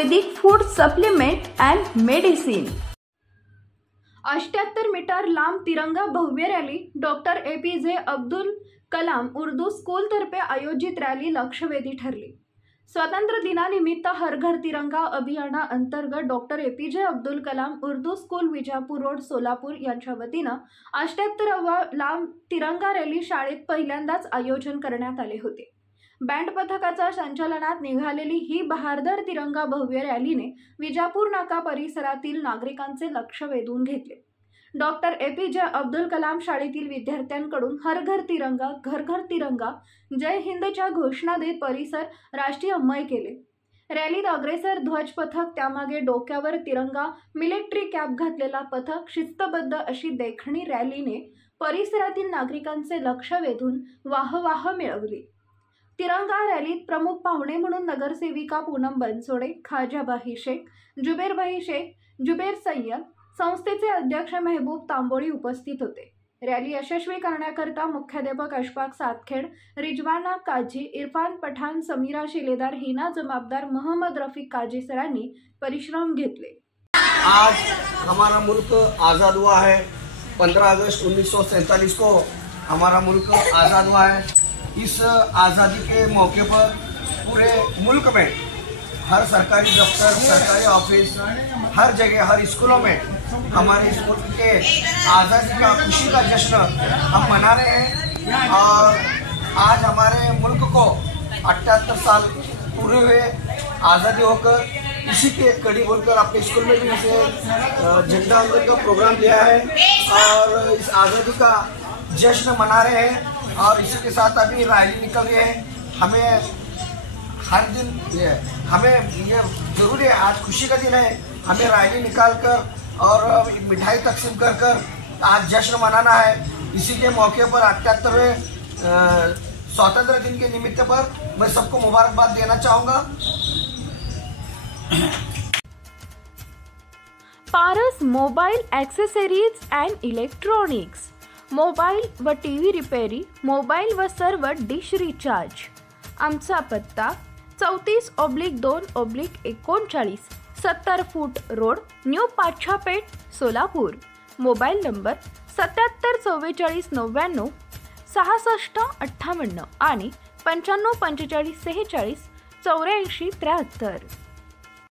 Ayurvedic food supplement and medicine. 78 metre लांब तिरंगा भव्य rally doctor APJ Abdul Kalam Urdu school तर्फे आयोजित रॅली लक्षवेधी ठरली। स्वातंत्र्य दिनानिमित्त हर घर तिरंगा अभियाना अंतर्गत doctor APJ Abdul Kalam Urdu school Vijapur road Solapur यांच्या वतीनं 78वा लांब तिरंगा रॅली शाळेत पहिल्यांदाच आयोजन करण्यात आले होते। बँड पथकाच्या संचालनात निघालेली ही बहारदार तिरंगा भव्य रॅलीने विजापूर नाका परिसरातील नागरिकांचे लक्ष वेधून घेतले। डॉक्टर APJ अब्दुल कलाम शाळेतील विद्यार्थ्यांकडून हर घर तिरंगा घर घर तिरंगा जय हिंदच्या घोषणा देत परिसर राष्ट्रीयमय केले। रॅलीत अग्रेसर ध्वज पथक, त्यामागे डोक्यावर तिरंगा मिलिटरी कॅप घातलेला पथक, शिस्तबद्ध अशी देखणी रॅलीने परिसरातील नागरिकांचे लक्ष वेधून वाहवाह मिळवली। तिरंगा रॅलीत प्रमुख पाहुणे म्हणून नगरसेविका पूनम बनसोडे, खाजाबाई शेख, जुबेरभाई शेख, जुबेर सय्यद, संस्थेचे अध्यक्ष महबूब तांबोळी उपस्थित होते। रॅली यशस्वी करण्याकरता मुख्याध्यापक अशफाक सातखेड, रिजवाना काजी, इरफान पठाण, समीरा शिलेदार, हिना जमाबदार, मोहम्मद रफीक काजी सरांनी परिश्रम घेतले। आज हमारा मुल्क आज़ाद हुआ है। 15 अगस्त 1947 को हमारा मुल्क आज़ाद हुआ है। इस आज़ादी के मौके पर पूरे मुल्क में हर सरकारी दफ्तर, सरकारी ऑफिस, हर जगह, हर स्कूलों में हमारे इस मुल्क के आज़ादी का, खुशी का जश्न हम मना रहे हैं। और आज हमारे मुल्क को 78 साल पूरे हुए आज़ादी होकर, इसी के कड़ी बोलकर अपने स्कूल में भी इसे झंडा वंदन का प्रोग्राम लिया है और इस आज़ादी का जश्न मना रहे हैं। और इसी के साथ अभी रैली निकल रही है। हमें हर दिन हमें ये जरूरी है, आज खुशी का दिन है, हमें रैली निकाल कर और मिठाई तकसीम कर कर आज जश्न मनाना है। इसी के मौके पर 78वें स्वतंत्र दिन के निमित्त पर मैं सबको मुबारकबाद देना चाहूँगा। Paras mobile accessories and electronics, mobile व TV रिपेरी, मोबाईल व सर्व डिश रिचार्ज। आमचा पत्ता 34/2/39, 70 फूट road, new Pachhapeth, Solapur. Mobile number 77 44 99 66 58 आणि 95 45 46 84 73।